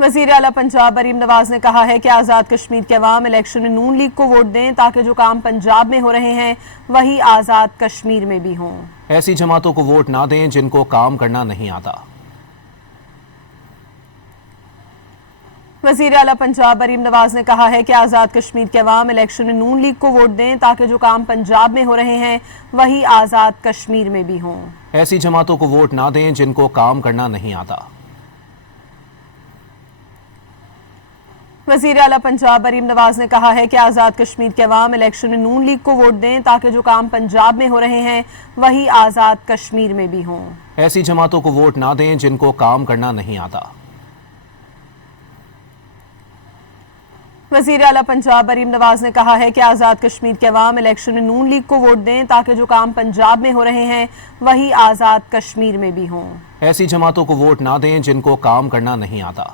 وزیر اعلیٰ پنجاب مریم نواز نے کہا ہے کہ آزاد کشمیر کے عوام الیکشن میں نون لیگ کو ووٹ دیں تاکہ جو کام پنجاب میں ہو رہے ہیں وہی آزاد کشمیر میں بھی ہوں۔ ایسی جماعتوں کو ووٹ نہ دیں جن کو کام کرنا نہیں آتا۔ وزیر اعلیٰ پنجاب مریم نواز نے کہا ہے کہ آزاد کشمیر کے عوام الیکشن میں نون لیگ کو ووٹ دیں تاکہ جو کام پنجاب میں ہو رہے ہیں وہی آزاد کشمیر میں بھی ہوں۔ ایسی جماعتوں کو ووٹ نہ دیں جن کو کام کرنا نہیں آتا۔ وزیر اعلیٰ پنجاب مریم نواز نے کہا ہے کہ آزاد کشمیر کے عوام الیکشن میں نون لیگ کو ووٹ دیں تاکہ جو کام پنجاب میں ہو رہے ہیں وہی آزاد کشمیر میں بھی ہوں۔ ایسی جماعتوں کو ووٹ نہ دیں جن کو کام کرنا نہیں آتا۔ وزیر اعلیٰ پنجاب مریم نواز نے کہا ہے کہ آزاد کشمیر کے عوام الیکشن میں نون لیگ کو ووٹ دیں تاکہ جو کام پنجاب میں ہو رہے ہیں وہی آزاد کشمیر میں بھی ہوں۔ ایسی جماعتوں کو ووٹ نہ دیں جن کو کام کرنا نہیں آتا۔